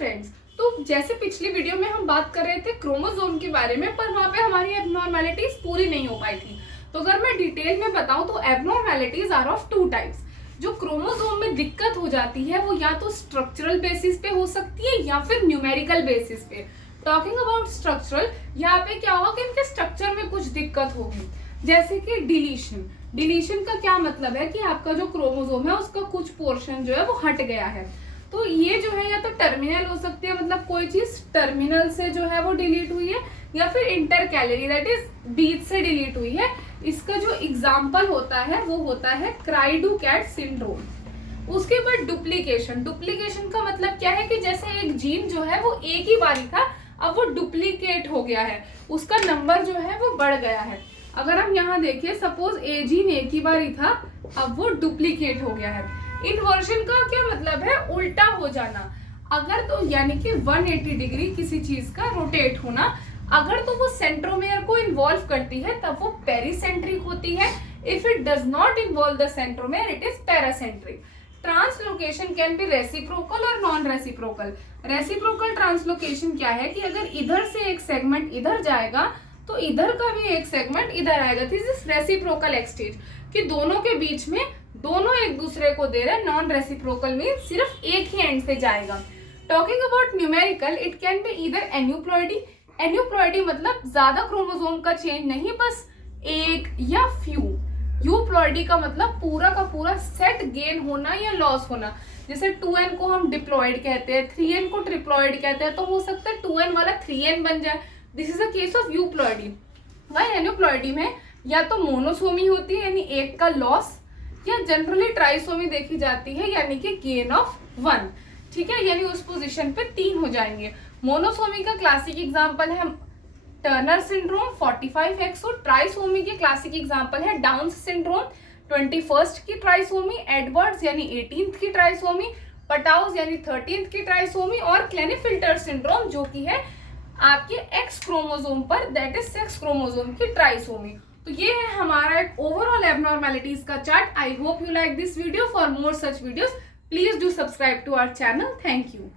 Friends, तो जैसे पिछली वीडियो में हम बात कर रहे थे क्रोमोसोम के बारे में, पर वहाँ पे हमारी एबनॉर्मेलिटीज पूरी नहीं हो पाई थी। तो अगर मैं डिटेल में बताऊं तो abnormalities are of two types. जो क्रोमोसोम में दिक्कत हो जाती है वो या तो स्ट्रक्चरल बेसिस पे हो सकती है या फिर न्यूमेरिकल बेसिस पे। टॉकिंग अबाउट स्ट्रक्चरल, यहाँ पे क्या होगा कि इनके स्ट्रक्चर में कुछ दिक्कत होगी, जैसे कि डिलीशन। डिलीशन का क्या मतलब है कि आपका जो क्रोमोसोम है उसका कुछ पोर्शन जो है वो हट गया है। तो ये जो है या तो टर्मिनल हो सकती है, मतलब कोई चीज टर्मिनल से जो है वो डिलीट हुई है, या फिर इंटरकैलरी दैट इज बीच से डिलीट हुई है। इसका जो एग्जाम्पल होता है वो होता है क्राइडू-कैट सिंड्रोम। उसके बाद डुप्लीकेशन। डुप्लीकेशन का मतलब क्या है कि जैसे एक जीन जो है वो एक ही बारी था, अब वो डुप्लीकेट हो गया है, उसका नंबर जो है वो बढ़ गया है। अगर हम यहाँ देखिए, सपोज ए जीन एक ही बारी था, अब वो डुप्लीकेट हो गया है। इन्वर्जन का क्या मतलब है? उल्टा हो जाना। अगर तो यानी कि 180 डिग्री किसी चीज का रोटेट होना। अगर तो वो सेंट्रोमेयर को इन्वॉल्व करती है तब वो पेरीसेंट्रिक होती है। If it does not involve the centromere it is paracentric. Translocation can be reciprocal और नॉन रेसिप्रोकल। रेसिप्रोकल ट्रांसलोकेशन क्या है कि अगर इधर से एक सेगमेंट इधर जाएगा तो इधर का भी एक सेगमेंट इधर आएगा। दिस इज रेसिप्रोकल एक्सचेंज, कि दोनों के बीच में दोनों एक दूसरे को दे रहे हैं। नॉन रेसिप्रोकल मीन सिर्फ एक ही एंड से जाएगा। Talking about numerical, it can be either aneuploidy. Aneuploidy मतलब ज्यादा क्रोमोसोम का चेंज नहीं, बस एक या फ्यू। यूप्लॉइडी का मतलब पूरा का पूरा सेट गेन होना या लॉस होना। जैसे 2n को हम डिप्लॉइड कहते हैं, 3n को ट्रिप्लॉइड कहते हैं, तो हो सकता है 2n वाला 3n बन जाए। This is a case of euploidy. वही एन्यूप्लॉइडी में या तो मोनोसोमी होती है यानी एक का लॉस, या जनरली ट्राइसोमी देखी जाती है यानी कि गेन ऑफ 1। ठीक है, यानी उस पोजीशन पे 3 हो जाएंगे। मोनोसोमी का क्लासिक एग्जांपल है टर्नर सिंड्रोम 45XO। ट्राइसोमी के क्लासिक एग्जांपल है डाउन सिंड्रोम 21st की ट्राइसोमी, एडवर्ड्स यानी 18th की ट्राइसोमी, पटाउस यानी 13th की ट्राइसोमी, और क्लेनेफिल्टर सिंड्रोम जो कि है आपके एक्स क्रोमोसोम पर दैट इज सेक्स क्रोमोसोम की ट्राइसोमी। तो ये है हमारा एक ओवरऑल एबनॉर्मेलिटीज का chart. I hope you like this video. For more such videos please do subscribe to our channel. Thank you.